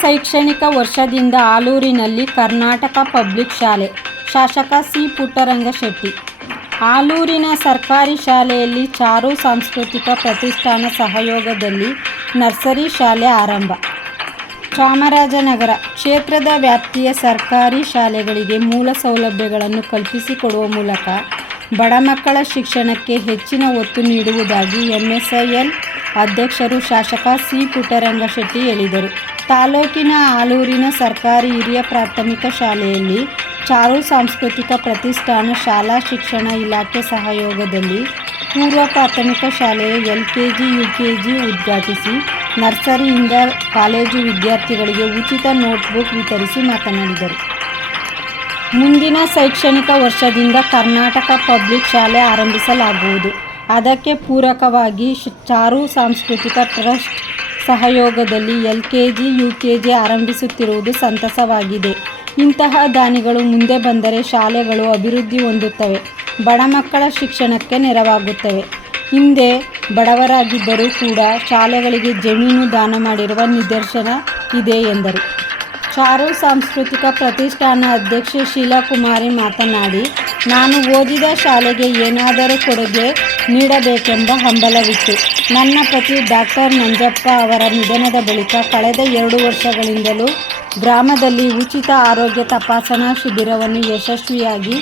ಶೈಕ್ಷಣಿಕ ವರ್ಷದಿಂದ ಆಲೂರಿನಲ್ಲಿ ಕರ್ನಾಟಕ ಪಬ್ಲಿಕ್ ಶಾಲೆ. ಶಾಸಕ ಸಿ. ಪುಟ್ಟರಂಗಶೆಟ್ಟಿ. ಆಲೂರಿನ ಸರ್ಕಾರಿ ಶಾಲೆಯಲ್ಲಿ ಚಾರು ಸಾಂಸ್ಕೃತಿಕ ಪ್ರತಿಷ್ಠಾನ ಸಹಯೋಗದಲ್ಲಿ ನರ್ಸರಿ ಶಾಲೆ ಆರಂಭ. ಚಾಮರಾಜನಗರ ಕ್ಷೇತ್ರದ ವ್ಯಾಪ್ತಿಯ ಸರ್ಕಾರಿ ಶಾಲೆಗಳಿಗೆ ಮೂಲ ಸೌಲಭ್ಯಗಳನ್ನು ಕಲ್ಪಿಸಿಕೊಡುವ ಮೂಲಕ ಬಡ ಮಕ್ಕಳ ಶಿಕ್ಷಣಕ್ಕೆ ಹೆಚ್ಚಿನ ಒತ್ತು ನೀಡುವುದಾಗಿ ಎಂಎಸ್ಐಎಲ್ ಅಧ್ಯಕ್ಷರು ಶಾಸಕ ಸಿ. ಪುಟ್ಟರಂಗಶೆಟ್ಟಿ ಹೇಳಿದರು. ತಾಲೂಕಿನ ಆಲೂರಿನ ಸರ್ಕಾರಿ ಹಿರಿಯ ಪ್ರಾಥಮಿಕ ಶಾಲೆಯಲ್ಲಿ ಚಾರು ಸಾಂಸ್ಕೃತಿಕ ಪ್ರತಿಷ್ಠಾನ ಶಾಲಾ ಶಿಕ್ಷಣ ಇಲಾಖೆ ಸಹಯೋಗದಲ್ಲಿ ಪೂರ್ವ ಪ್ರಾಥಮಿಕ ಶಾಲೆಯ LKG, UKG ಉದ್ಘಾಟಿಸಿ ನರ್ಸರಿಯಿಂದ ಕಾಲೇಜು ವಿದ್ಯಾರ್ಥಿಗಳಿಗೆ ಉಚಿತ ನೋಟ್ಬುಕ್ ವಿತರಿಸಿ ಮಾತನಾಡಿದರು. ಮುಂದಿನ ಶೈಕ್ಷಣಿಕ ವರ್ಷದಿಂದ ಕರ್ನಾಟಕ ಪಬ್ಲಿಕ್ ಶಾಲೆ ಆರಂಭಿಸಲಾಗುವುದು. ಅದಕ್ಕೆ ಪೂರಕವಾಗಿ ಚಾರು ಸಾಂಸ್ಕೃತಿಕ ಟ್ರಸ್ಟ್ ಸಹಯೋಗದಲ್ಲಿ LKG, UKG ಆರಂಭಿಸುತ್ತಿರುವುದು ಸಂತಸವಾಗಿದೆ. ಇಂತಹ ದಾನಿಗಳು ಮುಂದೆ ಬಂದರೆ ಶಾಲೆಗಳು ಅಭಿವೃದ್ಧಿ ಹೊಂದುತ್ತವೆ, ಬಡ ಮಕ್ಕಳ ಶಿಕ್ಷಣಕ್ಕೆ ನೆರವಾಗುತ್ತವೆ. ಹಿಂದೆ ಬಡವರಾಗಿದ್ದರೂ ಕೂಡ ಶಾಲೆಗಳಿಗೆ ಜಮೀನು ದಾನ ಮಾಡಿರುವ ನಿದರ್ಶನ ಇದೆ ಎಂದರು. ಚಾರು ಸಾಂಸ್ಕೃತಿಕ ಪ್ರತಿಷ್ಠಾನ ಅಧ್ಯಕ್ಷೆ ಶೀಲಾಕುಮಾರಿ ಮಾತನಾಡಿ, ನಾನು ಓದಿದ ಶಾಲೆಗೆ ಏನಾದರೂ ಕೊಡುಗೆ ನೀಡಬೇಕೆಂಬ ಹಂಬಲವಿತ್ತು. ನನ್ನ ಪತಿ ಡಾಕ್ಟರ್ ನಂಜಪ್ಪ ಅವರ ನಿಧನದ ಬಳಿಕ ಕಳೆದ 2 ವರ್ಷಗಳಿಂದಲೂ ಗ್ರಾಮದಲ್ಲಿ ಉಚಿತ ಆರೋಗ್ಯ ತಪಾಸಣಾ ಶಿಬಿರವನ್ನು ಯಶಸ್ವಿಯಾಗಿ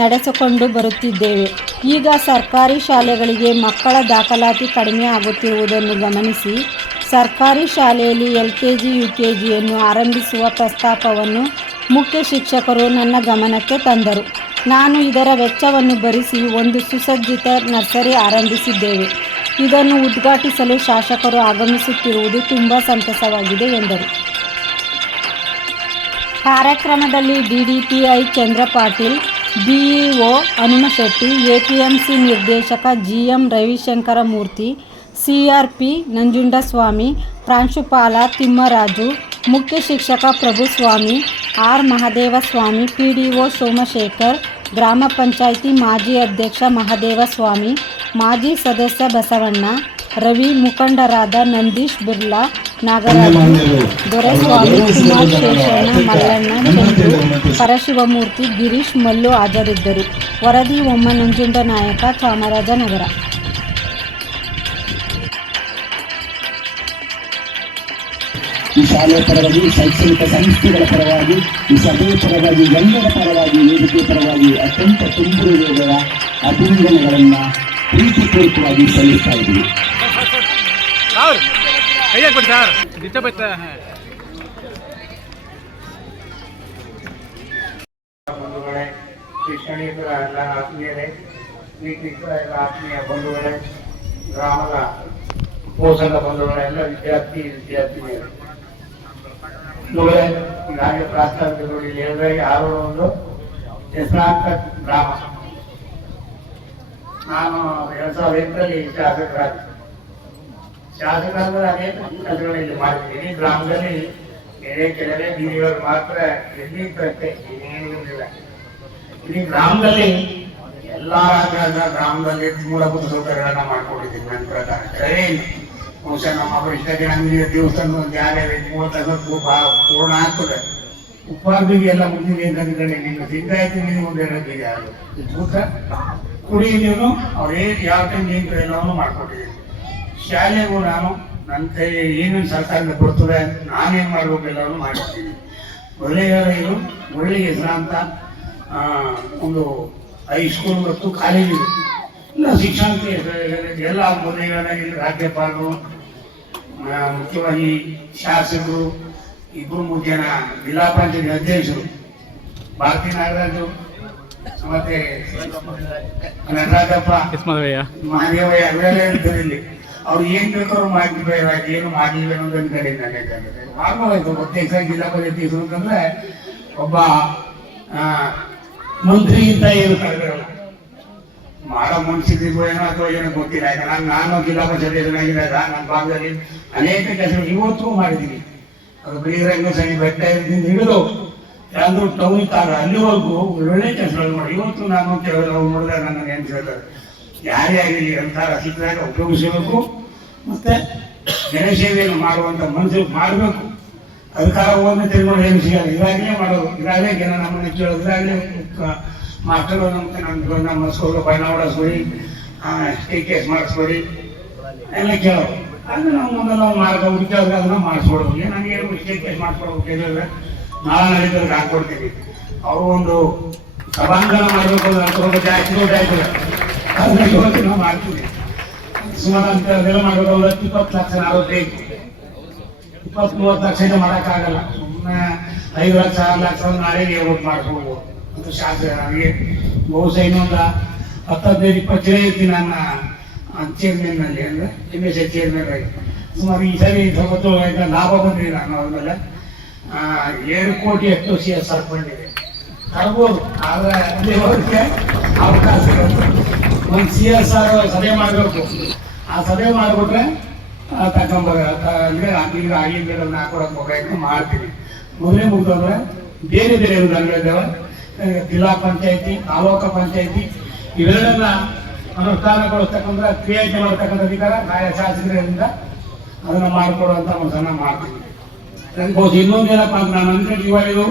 ನಡೆಸಿಕೊಂಡು ಬರುತ್ತಿದ್ದೇವೆ. ಈಗ ಸರ್ಕಾರಿ ಶಾಲೆಗಳಿಗೆ ಮಕ್ಕಳ ದಾಖಲಾತಿ ಕಡಿಮೆ ಆಗುತ್ತಿರುವುದನ್ನು ಗಮನಿಸಿ ಸರ್ಕಾರಿ ಶಾಲೆಯಲ್ಲಿ LKG, UKGಯನ್ನು ಆರಂಭಿಸುವ ಪ್ರಸ್ತಾಪವನ್ನು ಮುಖ್ಯ ಶಿಕ್ಷಕರು ನನ್ನ ಗಮನಕ್ಕೆ ತಂದರು. ನಾನು ಇದರ ವೆಚ್ಚವನ್ನು ಭರಿಸಿ ಒಂದು ಸುಸಜ್ಜಿತ ನರ್ಸರಿ ಆರಂಭಿಸಿದ್ದೇವೆ. ಇದನ್ನು ಉದ್ಘಾಟಿಸಲು ಶಾಸಕರು ಆಗಮಿಸುತ್ತಿರುವುದು ತುಂಬ ಸಂತಸವಾಗಿದೆ ಎಂದರು. ಕಾರ್ಯಕ್ರಮದಲ್ಲಿ DDPI ಚಂದ್ರಪಾಟೀಲ್, BEO ಹನುಮಶೆಟ್ಟಿ, APMC ನಿರ್ದೇಶಕ GM ರವಿಶಂಕರಮೂರ್ತಿ, CRP ನಂಜುಂಡಸ್ವಾಮಿ, ಪ್ರಾಂಶುಪಾಲ ತಿಮ್ಮರಾಜು, ಮುಖ್ಯ ಶಿಕ್ಷಕ ಪ್ರಭುಸ್ವಾಮಿ, R ಮಹದೇವಸ್ವಾಮಿ, PDO ಸೋಮಶೇಖರ್, ಗ್ರಾಮ ಪಂಚಾಯಿತಿ ಮಾಜಿ ಅಧ್ಯಕ್ಷ ಮಹದೇವಸ್ವಾಮಿ, ಮಾಜಿ ಸದಸ್ಯ ಬಸವಣ್ಣ, ರವಿ, ಮುಖಂಡರಾದ ನಂದೀಶ್ ಬಿರ್ಲಾ, ನಾಗರಾಜು, ದೊರೆಸ್ವಾಮಿ, ಕುಮಾರ್, ಶೇಷಣ್ಣ, ಮಲ್ಲಣ್ಣ, ಚಂದ್ರು, ಪರಶಿವಮೂರ್ತಿ, ಗಿರೀಶ್, ಮಲ್ಲು ಹಾಜರಿದ್ದರು. ವರದಿ ಒಮ್ಮ ನಂಜುಂಡನಾಯಕ, ಚಾಮರಾಜನಗರ. ಈ ಶಾಲೆಯ ಪರವಾಗಿ, ಶೈಕ್ಷಣಿಕ ಸಂಸ್ಥೆಗಳ ಪರವಾಗಿ, ಈ ಸಭೆಯ ಪರವಾಗಿ, ಎಲ್ಲರ ಪರವಾಗಿ, ವೇದಿಕೆ ಪರವಾಗಿ ಅತ್ಯಂತ ತುಂಬುವುದರ ಅಭಿನಂದನೆಗಳನ್ನು ಪ್ರೀತಿಪೂರ್ವಕವಾಗಿ ಸಲ್ಲಿಸ್ತಾ ಇದ್ದೀವಿ. ಬಂಧುಗಳೇ, ಶಿಕ್ಷಣಿಕರ ಎಲ್ಲ ಆತ್ಮೀಯರೇ, ಪ್ರೀತಿಕರ ಎಲ್ಲ ಆತ್ಮೀಯ ಬಂಧುಗಳೇ, ಗ್ರಾಮದ ಪೋಷಕ ಬಂಧುಗಳೇ, ಎಲ್ಲ ವಿದ್ಯಾರ್ಥಿನಿಯರು, ಈಗಾಗಲೇ ಪ್ರಾಸ್ತಾವಿಕಗಳು ಇಲ್ಲಿ ಹೇಳಿದಾಗ ಆರೋಣ ಒಂದು ಹೆಸರಾಂತ ಗ್ರಾಮ. ನಾನು 2008ರಲ್ಲಿ ಶಾಸಕರಾದ್ರೆ ಅನೇಕ ಕೆಲಸಗಳು ಇಲ್ಲಿ ಮಾಡಿದ್ದೀನಿ. ಗ್ರಾಮದಲ್ಲಿ ಬೇರೆ ಕೆಲವೇ ಬೀದಿಗಳು ಮಾತ್ರ ಎಲ್ಲಿ ಇರ್ತೈತೆ, ಇನ್ನೇನಿಲ್ಲ. ಇಲ್ಲಿ ಗ್ರಾಮದಲ್ಲಿ ಎಲ್ಲ ಗ್ರಾಮದಲ್ಲಿ ಮೂಲಭೂತ ಸೌಕರ್ಯಗಳನ್ನ ಮಾಡ್ಕೊಂಡಿದ್ದೀನಿ. ನನ್ನ ಪ್ರಕಾರ ಸರಿ, ಬಹುಶಃ ನಮ್ಮ ಕೃಷ್ಣಗಿರಿ ದೇವಸ್ಥಾನ ಒಂದು ಯಾರೇ 30 ಪೂರ್ಣ ಆಗ್ತದೆ. ಉಪ್ಪಾರ್ಬಿಗೆ ಎಲ್ಲ ಮುಂದಿನ ಕಡೆ ನಿಮ್ಮ ಸಿಂಗಾಯಿತಿ ನೀರು ಒಂದು 2 ಬೀಗ ಊಟ, ಕುಡಿಯ ನೀರು ಅವ್ರು ಯಾವ ಟೈಮ್ ಏನು ಎಲ್ಲವನ್ನೂ ಮಾಡ್ಕೊಟ್ಟಿದ್ದೀನಿ. ಶಾಲೆಗೂ ನಾನು ನನ್ನ ಕೈ ಏನೇನು ಸರ್ಕಾರದಿಂದ ಬರ್ತದೆ ನಾನೇನು ಮಾಡ್ಬೇಕು ಎಲ್ಲವನ್ನು ಮಾಡಿರ್ತೀನಿ. ಒಳ್ಳೆಯ ಇದು ಒಳ್ಳೆಯ ಹೆಸರಾಂತ ಒಂದು ಹೈಸ್ಕೂಲ್ ಮತ್ತು ಕಾಲೇಜಿಗೆ ಇಲ್ಲ ಶಿಕ್ಷಣಕ್ಕೆ ಎಲ್ಲ ಮೊದಲಿಗೆ ರಾಜ್ಯಪಾಲರು, ಮುಖ್ಯವಾಗಿ ಶಾಸಕರು, 2-3 ಜನ ಜಿಲ್ಲಾ ಪಂಚಾಯತ್ ಅಧ್ಯಕ್ಷರು, ಭಾರತೀಯ ನಾಗರಾಜು ಮತ್ತೆ ನಟರಾಜಪ್ಪ, ಮಹದೇವಯ್ಯ ಅವೆಲ್ಲ ಇರ್ತಾರೆ ಇಲ್ಲಿ. ಅವ್ರು ಏನ್ ಬೇಕಾದ್ರು ಮಾಡಿರ್ಬೇಕು, ಏನು ಮಾಡಲಿಲ್ಲ ಅನ್ನೋದೊಂದು ಕಡೆ ಆಗೋಯ್ತು. ಅಧ್ಯಕ್ಷ ಜಿಲ್ಲಾ ಪಂಚಾಯತ್ ಅಂತಂದ್ರೆ ಒಬ್ಬ ಮಂತ್ರಿಗಿಂತ ಏನು ಕಳೆದಿರಲ್ಲ, ಮಾಡೋ ಮನುಷ್ಯರಿಗೂ ಏನೋ ಅಥವಾ ಏನೋ ಗೊತ್ತಿಲ್ಲ. ಯಾಕಂದ್ರೆ ನಾನು ಜಿಲ್ಲಾ ಪಂಚಾಯತ್ ಎದುರಾಗಿದ್ದಾಗ ನಮ್ಮ ಭಾಗದಲ್ಲಿ ಅನೇಕ ಕೆಲಸಗಳು ಇವತ್ತು ಮಾಡಿದ್ದೀನಿ. ಅದು ಬಿಳಿರಂಗ ಸರಿ ಬೆಟ್ಟದಿಂದ ಹಿಡಿದು ಯಾವ್ದು ಟೌನ್ ಕಾರ ಅಲ್ಲಿವರೆಗೂ ಒಳ್ಳೆ ಕೆಲಸಗಳು ಮಾಡಿ ಇವತ್ತು ನಾನು ಕೆಲವರು ನೋಡಿದ್ರೆ ನನಗೆ ಏನು ಹೇಳ್ತಾರೆ, ಯಾರೇ ಆಗಲಿ ಅಂತಾರ ಸಿಕ್ಕಿದಾಗ ಉಪಯೋಗಿಸಬೇಕು. ಮತ್ತೆ ಜನಸೇವೆಯನ್ನು ಮಾಡುವಂಥ ಮನಸ್ಸು ಮಾಡಬೇಕು. ಅಧಿಕಾರ ಹೋದ್ರೆ ತಿಳ್ಕೊಂಡು ಏನು ಸಿಗಲ್ಲ. ಇದಾಗಲೇ ಮಾಡೋದು, ಇದಾಗಲೇ ಜನ ನಮ್ಮನ್ನು ಕೇಳೋದು, ಇದಾಗಲೇ ಮಾಸ್ಟರ್ಗಳು ನಮ್ಮ ಸ್ಕೂಲ್ಗೆ ಬಣ್ಣ ಹೊಡಿಸ್ಬೇಡಿ, ಕೇಸ್ ಮಾಡಿಸ್ಬೇಡಿ ಎಲ್ಲ ಕೇಳೋದು. ಅದು ನಾವು ಮುಂದೆ ನಾವು ಮಾರ್ಗ ಹುಡುಕಿದ್ರೆ ಅದನ್ನ ಮಾಡಿಸ್ಕೊಡ್ಬೋದು. ನನಗೆ ಕೇಸ್ ಮಾಡಿಸ್ಕೊಡ್ಬೇಕು ಹೇಳಿದ್ರೆ ನಾಳೆ ನಡೀತದಕ್ಕೆ ಹಾಕ್ಕೊಡ್ತೀವಿ. ಅವರು ಒಂದು ಸಭಾಂಗಣ ಮಾಡಬೇಕು ಅಂದ್ರೆ ಸ್ವಲ್ಪ ಜಾಸ್ತಿ ದುಡ್ಡು ಆಯ್ತದೆ, ಅದನ್ನ ಇವತ್ತು ನಾವು ಮಾಡ್ತೀವಿ. ಸುಮಾರು ಅಂತ ಅದೆಲ್ಲ ಮಾಡಬೇಕು ಅಂದ್ರೆ 20 ಲಕ್ಷ ನಾವು ಬೇಕು. 20-30 ಲಕ್ಷ ಮಾಡೋಕ್ಕಾಗಲ್ಲ. ಸುಮ್ಮನೆ 5 ಲಕ್ಷ 6 ಲಕ್ಷ ನಾಳೆ ಓಟ್ ಮಾಡ್ಕೊಳ್ಬೋದು ಅಂತ ಶಾಸ್ತ್ರ. ನನಗೆ ಬಹುಶಃ ಇನ್ನೊಂದು 10-15-20 ಜನ ಇರ್ತೀನಿ ನನ್ನ ಚೇರ್ಮನ್ನಲ್ಲಿ, ಅಂದರೆ MSC ಚೇರ್ಮನ್ ಆಗಿ. ಸುಮಾರು ಈ ಸರಿ ಸ್ವಲ್ಪ ಲಾಭ ಬಂದಿದೆ. ನಾನು ಆದ್ಮೇಲೆ 7 ಕೋಟಿ ಅಷ್ಟು CSR ಬಂದಿದೆ. ತರ್ಬೋದು, ಆದರೆ ಅಲ್ಲಿ ಹೋಗಕ್ಕೆ ಅವಕಾಶ ಇರುತ್ತೆ. ಒಂದು CSR ಸಭೆ ಮಾಡಬೇಕು. ಆ ಸಭೆ ಮಾಡಿಬಿಟ್ರೆ ತಗೊಂಬರ ಅಂದರೆ ಈಗ ಆಗಿನ ಹಾಕೊಡೋಕೆ ಪ್ರಯತ್ನ ಮಾಡ್ತೀವಿ. ಮೊದಲೇ ಮುಗಿದೋದ್ರೆ ಬೇರೆ ಬೇರೆ ಇದ್ದಾವೆ. ಜಿಲ್ಲಾ ಪಂಚಾಯತಿ, ತಾಲೂಕು ಪಂಚಾಯತಿ ಇವೆರಡನ್ನ ಅನುಷ್ಠಾನಗೊಳಿಸ್ತಕ್ಕಂಥ ಕ್ರಿಯಾಜೆ ಮಾಡ್ತಕ್ಕಂಥ ಅಧಿಕಾರ ಆಯಾ ಶಾಸಕರಿಂದ ಅದನ್ನು ಮಾಡಿಕೊಡುವಂಥ ಕೆಲಸನ ಮಾಡ್ತೀವಿ. ಬಹುಶಃ ಇನ್ನೊಂದು ಏನಪ್ಪ ಅಂತ ನಾನು ಅಂದರೆ ಇವಾಗ ಇದು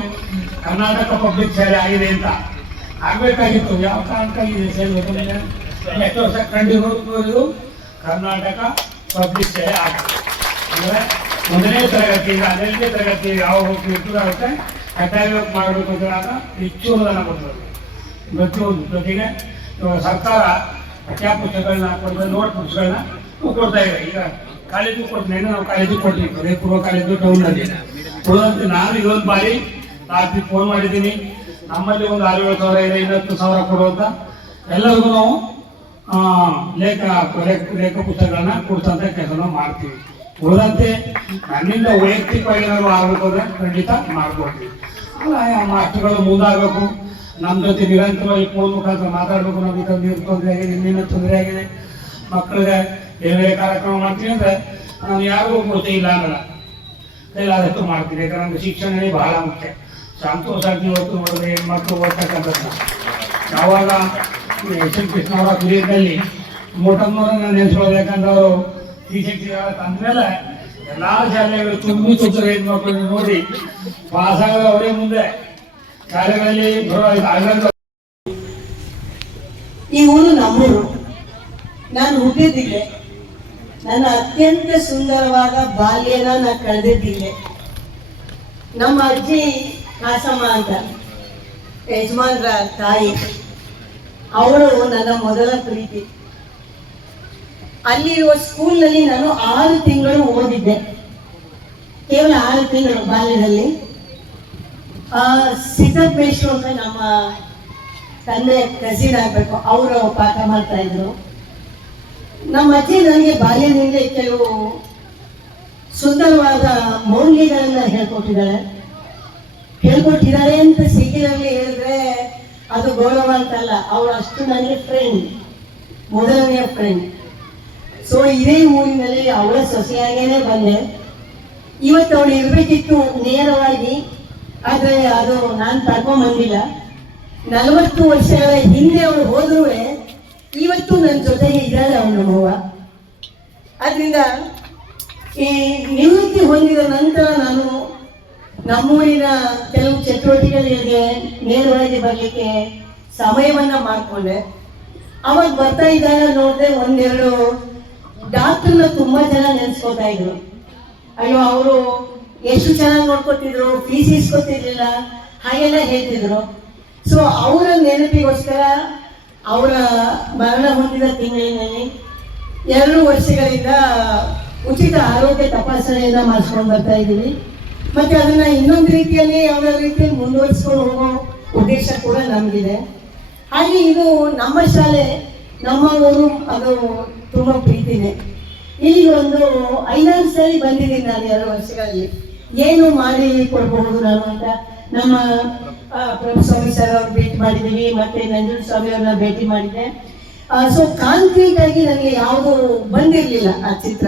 ಕರ್ನಾಟಕ ಪಬ್ಲಿಕ್ ಶಾಲೆ ಆಗಿದೆ ಅಂತ ಆಗಬೇಕಾಗಿತ್ತು. ಯಾವ ಕಾರಣಕ್ಕಾಗಿ ಎಷ್ಟು ವರ್ಷ ಕಂಡಿರೋದು ಕರ್ನಾಟಕ ಪಬ್ಲಿಕ್ ಶಾಲೆ ಆಗಿದೆ. ಅಂದರೆ 1ನೇ ತರಗತಿಯಿಂದ 12ನೇ ತರಗತಿ ಯಾವ ಇರ್ತದೆ ಕಡ್ಡಾಯವಾಗಿ ಮಾಡಬೇಕು ಅಂತ ಹೆಚ್ಚು ಅನುದಾನ ಕೊಡ್ತಾರೆ. ಪ್ರತಿಯೊಂದು ಜೊತೆಗೆ ಸರ್ಕಾರ ಪಠ್ಯ ಪುಸ್ತಕಗಳನ್ನ ಕೊಡ್ತಾರೆ, ನೋಟ್ ಬುಕ್ಸ್ಗಳನ್ನ ಕೊಡ್ತಾ ಇದೆ. ಈಗ ಕಾಲೇಜಿಗೆ ಕೊಡ್ತೀನಿ, ನಾವು ಕಾಲೇಜಿಗೆ ಕೊಟ್ಟಿರ್ತೀವಿ, ಪೂರ್ವ ಕಾಲೇಜು ಟೌನಲ್ಲಿ ಕೊಡುವಂತೆ. ನಾನು ಇದೊಂದು ಬಾರಿ ರಾತ್ರಿ ಫೋನ್ ಮಾಡಿದ್ದೀನಿ, ನಮ್ಮಲ್ಲಿ ಒಂದು 6-7 ಸಾವಿರ ಇದೆ, 20,000 ಕೊಡುವಂತ ಎಲ್ಲರಿಗೂ ನಾವು ಲೇಖ ಪುಸ್ತಕಗಳನ್ನ ಕೊಡ್ತಂತ ಕೆಲಸ ಮಾಡ್ತೀವಿ. ಉಳಿದಂತೆ ನನ್ನಿಂದ ವೈಯಕ್ತಿಕವಾಗಿ ಏನಾದ್ರು ಆಗಬೇಕು ಅಂದರೆ ಖಂಡಿತ ಮಾಡ್ಕೊಡ್ತೀವಿ. ಅಲ್ಲ, ಮಾಸ್ಟರ್ಗಳು ಮುಂದಾಗಬೇಕು, ನಮ್ಮ ಜೊತೆ ನಿರಂತರವಾಗಿ ಫೋನ್ ಮುಖಾಂತರ ಮಾತಾಡಬೇಕು. ನಮಗೆ ನೀರು ತೊಂದರೆ ಆಗಿದೆ, ಇನ್ನೇನು ತೊಂದರೆ ಆಗಿದೆ, ಮಕ್ಕಳಿಗೆ ಬೇರೆ ಕಾರ್ಯಕ್ರಮ ಮಾಡ್ತೀವಿ ಅಂದರೆ ನಾನು ಯಾರಿಗೂ ಕೊಡ್ತೇ ಇಲ್ಲ ಅನ್ನಲ್ಲ, ಕೈಲಾದಷ್ಟು ಮಾಡ್ತೀನಿ. ಯಾಕಂದ್ರೆ ನಮಗೆ ಶಿಕ್ಷಣವೇ ಬಹಳ ಮುಖ್ಯ. ಸಂತೋಷ ಆಗಿ ಇವತ್ತು ನೋಡಿದ್ರೆ ಹೆಣ್ಮಕ್ಳು ಓದ್ತಕ್ಕಂಥದ್ದು. ಯಾವಾಗ ಎಸ್ ಎನ್ ಕೃಷ್ಣ ಅವರ ಪೀರಿಯಡ್ನಲ್ಲಿ ಮೋಟಮ್ಮವ್ರನ್ನ ನೆನೆಸ್ಕೊಳ್ಳೋದು. ಯಾಕಂದ್ರೆ ಅವರು ಅಂದಮೇಲೆ ಎಲ್ಲ ಶಾಲೆಗಳು ತುಂಬಿ ತುತ್ತರೆ ಹೆಣ್ಮಕ್ಳನ್ನ ನೋಡಿ ಪಾಸಾಗದ ಅವರೇ ಮುಂದೆ ಶಾಲೆಗಳಲ್ಲಿ ಈ ಊರು ನಮ್ಮೂರು. ನಾನು ಹುಟ್ಟಿದ್ದಿಲ್ಲೇ. ನನ್ನ ಅತ್ಯಂತ ಸುಂದರವಾದ ಬಾಲ್ಯನ ನಾನು ಕಳೆದಿದ್ದಿಲ್ಲೇ. ನಮ್ಮ ಅಜ್ಜಿ ಕಾಸಮ್ಮ ಅಂತ ಯಜಮಾನ್ರ ತಾಯಿ, ಅವರು ನನ್ನ ಮೊದಲ ಪ್ರೀತಿ. ಅಲ್ಲಿರುವ ಸ್ಕೂಲ್ನಲ್ಲಿ ನಾನು 6 ತಿಂಗಳು ಓದಿದ್ದೆ, ಕೇವಲ 6 ತಿಂಗಳು ಬಾಲ್ಯದಲ್ಲಿ. ಸಿದ್ದಪ್ಪೇಶ್ವರು ಅಂತ ನಮ್ಮ ತಂದೆ ಕಸಿನ್ ಆಗ್ಬೇಕು, ಅವರು ಪಾಠ ಮಾಡ್ತಾ ಇದ್ರು. ನಮ್ಮ ಅಜ್ಜಿ ನನಗೆ ಬಾಲ್ಯದಿಂದ ಕೆಲವು ಸುಂದರವಾದ ಮೌಲ್ಯಗಳನ್ನ ಹೇಳ್ಕೊಟ್ಟಿದ್ದಾರೆ ಅಂತ ಸಿಕ್ಕಿರಲ್ಲಿ ಹೇಳಿದ್ರೆ ಅದು ಗೌರವ ಅಂತಲ್ಲ. ಅವಳು ಅಷ್ಟು ನನಗೆ ಫ್ರೆಂಡ್, ಮೊದಲನೆಯ ಫ್ರೆಂಡ್. ಸೊ ಇದೇ ಊರಿನಲ್ಲಿ ಅವಳ ಸೊಸೆಯಾಗೇನೆ ಬಂದೆ. ಇವತ್ತು ಅವಳು ಇರಬೇಕಿತ್ತು ನೇರವಾಗಿ, ಆದರೆ ಅದು ನಾನು ತಗೊಂಬಂದಿಲ್ಲ. 40 ವರ್ಷಗಳ ಹಿಂದೆ ಅವಳು ಹೋದ್ರೂ ಇವತ್ತು ನನ್ನ ಜೊತೆಗೆ ಇದ್ದಾಳೆ ಅವನ ಅವ್ವ. ಆದ್ರಿಂದ ಈ ನಿವೃತ್ತಿ ಹೊಂದಿದ ನಂತರ ನಾನು ನಮ್ಮೂರಿನ ಕೆಲವು ಚಟುವಟಿಕೆಗಳಿಗೆ ನೇರವಾಗಿ ಬರಲಿಕ್ಕೆ ಸಮಯವನ್ನ ಮಾಡಿಕೊಂಡೆ. ಅವಾಗ ಬರ್ತಾ ಇದ್ದಾಗ ನೋಡಿದೆ, 1-2 ಡಾಕ್ಟರ್ನ ತುಂಬಾ ಜನ ನೆನೆಸ್ಕೋತಾ ಇದ್ರು. ಅಯ್ಯೋ, ಅವರು ಎಷ್ಟು ಚೆನ್ನಾಗಿ ನೋಡ್ಕೊತಿದ್ರು, ಫೀಸ್ ಇಸ್ಕೊತಿರ್ಲಿಲ್ಲ, ಹಾಗೆಲ್ಲ ಹೇಳ್ತಿದ್ರು. ಸೊ ಅವರ ನೆನಪಿಗೋಸ್ಕರ ಅವರ ಮರಣ ಹೊಂದಿದ ತಿಂಗಳಿನಲ್ಲಿ 2 ವರ್ಷಗಳಿಂದ ಉಚಿತ ಆರೋಗ್ಯ ತಪಾಸಣೆಯನ್ನ ಮಾಡಿಸ್ಕೊಂಡು ಬರ್ತಾ ಇದ್ದೀವಿ. ಮತ್ತೆ ಅದನ್ನ ಇನ್ನೊಂದು ರೀತಿಯಲ್ಲಿ ಯಾವುದೋ ರೀತಿಯಲ್ಲಿ ಮುಂದುವರಿಸ್ಕೊಂಡು ಹೋಗೋ ಉದ್ದೇಶ ಕೂಡ ನಮಗಿದೆ. ಹಾಗೆ ಇದು ನಮ್ಮ ಶಾಲೆ, ನಮ್ಮ ಊರು, ಅದು ತುಂಬ ಪ್ರೀತಿನೇ. ಇಲ್ಲಿ ಒಂದು 5-6 ಸರಿ ಬಂದಿದ್ದೀನಿ ನಾನು 2 ವರ್ಷಗಳಲ್ಲಿ. ಏನು ಮಾಡಿ ಕೊಡಬಹುದು ನಾನು ಅಂತ ನಮ್ಮ ಪ್ರಭು ಸ್ವಾಮಿ ಸರ್ ಅವ್ರು ಭೇಟಿ ಮಾಡಿದ್ದೀವಿ, ಮತ್ತೆ ನಂಜುಂಡ ಸ್ವಾಮಿ ಅವ್ರನ್ನ ಭೇಟಿ ಮಾಡಿದ್ದೆ. ಸೊ ಕಾಂಕ್ರೀಟ್ ಆಗಿ ನನಗೆ ಯಾವುದು ಬಂದಿರಲಿಲ್ಲ ಆ ಚಿತ್ರ.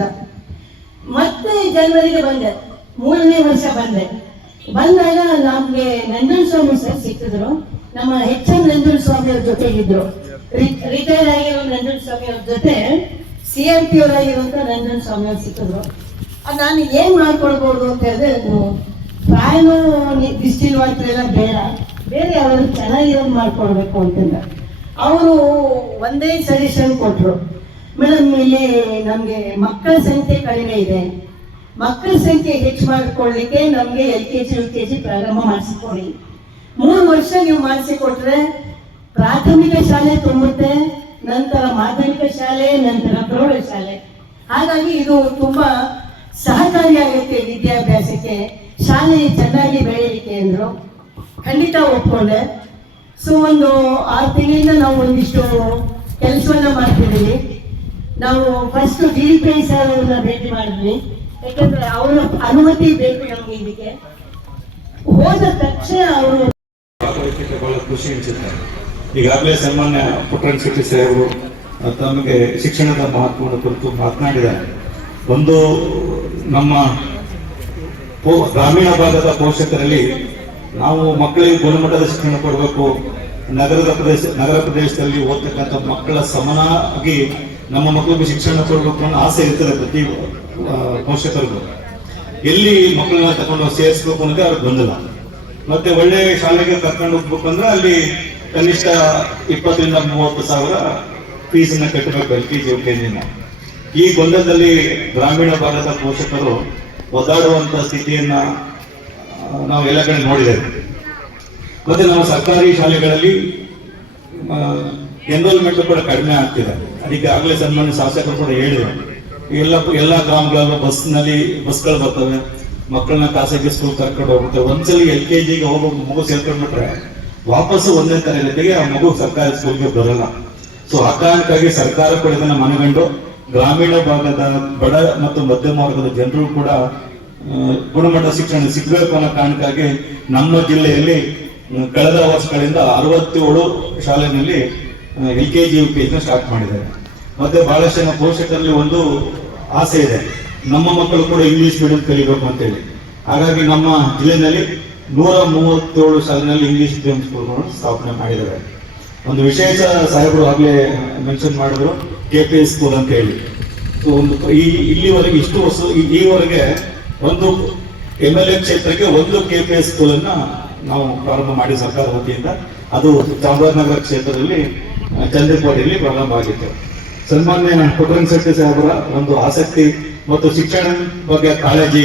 ಮತ್ತೆ ಜನವರಿಗೆ ಬಂದೆ, 3ನೇ ವರ್ಷ ಬಂದಾಗ ನಮ್ಗೆ ನಂಜುಂಡ ಸ್ವಾಮಿ ಸರ್ ಸಿಕ್ಕಿದ್ರು. ನಮ್ಮ HM ನಂಜುಂಡ ಸ್ವಾಮಿ ಅವ್ರ ಜೊತೆಗಿದ್ರು. ರಿಟೈರ್ ಆಗಿರೋ ನಂಜುಂಡ ಸ್ವಾಮಿ ಅವ್ರ ಜೊತೆ CRP ಅವರಾಗಿರುವಂತ ನಂಜುಂಡ ಸ್ವಾಮಿ ಅವ್ರು ಸಿಕ್ಕಿದ್ರು. ನಾನು ಏನ್ ಮಾಡ್ಕೊಳ್ಬಹುದು ಅಂತ ಹೇಳಿದ್ರೆ, ಫ್ಯಾನು ಬಿಸಿಲ್ವಂತೆಲ್ಲ ಬೇಡ, ಬೇರೆ ಅವರು ಚೆನ್ನಾಗಿರೋದು ಮಾಡ್ಕೊಡ್ಬೇಕು ಅಂತಂದ ಅವರು ಒಂದೇ ಸಜೆಷನ್ ಕೊಟ್ಟರು. ಮೇಡಮ್, ಇಲ್ಲಿ ನಮಗೆ ಮಕ್ಕಳ ಸಂಖ್ಯೆ ಕಡಿಮೆ ಇದೆ, ಮಕ್ಕಳ ಸಂಖ್ಯೆ ಹೆಚ್ಚು ಮಾಡಿಕೊಳ್ಳಿಕ್ಕೆ ನಮಗೆ LKG UKG ಪ್ರಾರಂಭ ಮಾಡಿಸಿಕೊಡಿ. 3 ವರ್ಷ ನೀವು ಮಾಡಿಸಿಕೊಟ್ರೆ ಪ್ರಾಥಮಿಕ ಶಾಲೆ ತುಂಬುತ್ತೆ, ನಂತರ ಮಾಧ್ಯಮಿಕ ಶಾಲೆ, ನಂತರ ಪ್ರೌಢಶಾಲೆ. ಹಾಗಾಗಿ ಇದು ತುಂಬಾ ಸಹಕಾರಿಯಾಗುತ್ತೆ ವಿದ್ಯಾಭ್ಯಾಸಕ್ಕೆ, ಶಾಲೆ ಚೆನ್ನಾಗಿ ಬೆಳೀಲಿಕ್ಕೆ ಅಂದರು. ಖಂಡಿತ ಒಪ್ಕೊಂಡೆ. ಸೊ ಒಂದು 6 ತಿಂಗಳಿಂದ ನಾವು ಒಂದಿಷ್ಟು ಕೆಲಸವನ್ನ ಮಾಡ್ತಿದ್ದೀವಿ. ನಾವು ಫಸ್ಟ್ DDPI ಸರ್ ಅವ್ರನ್ನ ಭೇಟಿ ಮಾಡಿದ್ವಿ, ಯಾಕಂದ್ರೆ ಅವರ ಅನುಮತಿ ಬೇಕು ನಮ್ಗೆ. ಇದಕ್ಕೆ ಹೋದ ತಕ್ಷಣ ಅವರು ಬಹಳ ಖುಷಿ ಅನಿಸುತ್ತೆ. ಈಗಾಗಲೇ ಸನ್ಮಾನ್ಯ ಪುಟ್ಟಣ್ಣ ಶೆಟ್ಟಿ ಸಾಹೇಬರು ತಮಗೆ ಶಿಕ್ಷಣದ ಮಹತ್ವವನ್ನು ಕುರಿತು ಮಾತನಾಡಿದ್ದಾರೆ. ಒಂದು ನಮ್ಮ ಗ್ರಾಮೀಣ ಭಾಗದ ಪೋಷಕರಲ್ಲಿ ನಾವು ಮಕ್ಕಳಿಗೆ ಗುಣಮಟ್ಟದ ಶಿಕ್ಷಣ ಕೊಡಬೇಕು, ನಗರ ಪ್ರದೇಶದಲ್ಲಿ ಓದ್ತಕ್ಕಂಥ ಮಕ್ಕಳ ಸಮನಾಗಿ ನಮ್ಮ ಮಕ್ಕಳಿಗೆ ಶಿಕ್ಷಣ ಕೊಡಬೇಕು ಅನ್ನೋ ಆಸೆ ಇರ್ತದೆ ಪ್ರತಿ ಪೋಷಕರಿಗೂ. ಎಲ್ಲಿ ಮಕ್ಕಳನ್ನ ತಗೊಂಡು ಸೇರಿಸ್ಬೇಕು ಅನ್ನೋದೇ ಅವ್ರಿಗೆ ಗೊಂದಲ. ಮತ್ತೆ ಒಳ್ಳೆ ಶಾಲೆಗೆ ಕರ್ಕೊಂಡು ಹೋಗ್ಬೇಕು ಅಂದ್ರೆ ಅಲ್ಲಿ ಕನಿಷ್ಠ 20 ರಿಂದ 30 ಸಾವಿರ ಫೀಸನ್ನ ಕಟ್ಟಬೇಕು LKG UKG. ಈ ಗೊಂದಲದಲ್ಲಿ ಗ್ರಾಮೀಣ ಭಾಗದ ಪೋಷಕರು ಒದ್ದಾಡುವಂತ ಸ್ಥಿತಿಯನ್ನ ನಾವು ಎಲ್ಲ ಕಡೆ ನೋಡಿದ್ದೇವೆ. ಮತ್ತೆ ನಮ್ಮ ಸರ್ಕಾರಿ ಶಾಲೆಗಳಲ್ಲಿ ಎನ್ರೋಲ್ಮೆಂಟ್ ಕೂಡ ಕಡಿಮೆ ಆಗ್ತಿದೆ. ಅದಕ್ಕೆ ಆಗಲೇ ಸನ್ಮಾನ್ಯ ಶಾಸಕರು ಕೂಡ ಹೇಳಿದ್ರು, ಎಲ್ಲ ಗ್ರಾಮಗಳಲ್ಲೂ ಬಸ್ಗಳು ಬರ್ತವೆ, ಮಕ್ಕಳನ್ನ ಖಾಸಗಿ ಸ್ಕೂಲ್ ಕರ್ಕೊಂಡು ಹೋಗ್ಬಿಡ್ತಾರೆ. ಒಂದ್ಸಲಿ LKGಗೆ ಹೋಗೋ ಮಗು ಸೇರ್ಕೊಂಡ್ಬಿಟ್ರೆ ವಾಪಸ್ಸು 1ನೇ ತರಗತಿಗೆ ಆ ಮಗು ಸರ್ಕಾರಿ ಸ್ಕೂಲ್ಗೆ ಬರಲ್ಲ. ಸೊ ಆ ಕಾರಣಕ್ಕಾಗಿ ಸರ್ಕಾರ ಕೂಡ ಇದನ್ನ ಮನಗಂಡು ಗ್ರಾಮೀಣ ಭಾಗದ ಬಡ ಮತ್ತು ಮಧ್ಯಮ ವರ್ಗದ ಜನರು ಕೂಡ ಗುಣಮಟ್ಟ ಶಿಕ್ಷಣ ಸಿಗಬೇಕು ಅನ್ನೋ ಕಾರಣಕ್ಕಾಗಿ ನಮ್ಮ ಜಿಲ್ಲೆಯಲ್ಲಿ ಕಳೆದ ವರ್ಷಗಳಿಂದ 67 ಶಾಲೆಯಲ್ಲಿ LKG UKG ಸ್ಟಾರ್ಟ್ ಮಾಡಿದ್ದಾರೆ. ಮತ್ತೆ ಬಹಳಷ್ಟು ಜನ ಪೋಷಕರಲ್ಲಿ ಒಂದು ಆಸೆ ಇದೆ, ನಮ್ಮ ಮಕ್ಕಳು ಕೂಡ ಇಂಗ್ಲಿಷ್ ಮೀಡಿಯಂ ಕಲಿಬೇಕು ಅಂತೇಳಿ. ಹಾಗಾಗಿ ನಮ್ಮ ಜಿಲ್ಲೆಯಲ್ಲಿ 137 ಶಾಲೆಯಲ್ಲಿ ಇಂಗ್ಲಿಷ್ ಮೀಡಿಯಂ ಸ್ಕೂಲ್ಗಳನ್ನು ಸ್ಥಾಪನೆ ಮಾಡಿದ್ದಾರೆ. ಒಂದು ವಿಶೇಷ ಸಾಹೇಬರು ಆಗ್ಲೇ ಮೆನ್ಷನ್ ಮಾಡಿದ್ರು, KPS ಸ್ಕೂಲ್ ಅಂತ ಹೇಳಿ. ಸೊ ಒಂದು ಇಲ್ಲಿವರೆಗೆ ಇಷ್ಟು ವರ್ಷ ಈವರೆಗೆ ಒಂದು MLA ಕ್ಷೇತ್ರಕ್ಕೆ ಒಂದು KPS ಸ್ಕೂಲ್ ಅನ್ನ ನಾವು ಪ್ರಾರಂಭ ಮಾಡಿ ಸರ್ಕಾರ ವತಿಯಿಂದ. ಅದು ಚಾಮರಾಜನಗರ ಕ್ಷೇತ್ರದಲ್ಲಿ ಚಂದ್ರಕೋಟೆಯಲ್ಲಿ ಪ್ರಾರಂಭ ಆಗಿತ್ತು. ಸನ್ಮಾನ್ಯ ಪುಟ್ಟಣ್ಣ ಶೆಟ್ಟಿ ಸಾಹೇಬರ ಒಂದು ಆಸಕ್ತಿ ಮತ್ತು ಶಿಕ್ಷಣ ಬಗ್ಗೆ ಕಾಳಜಿ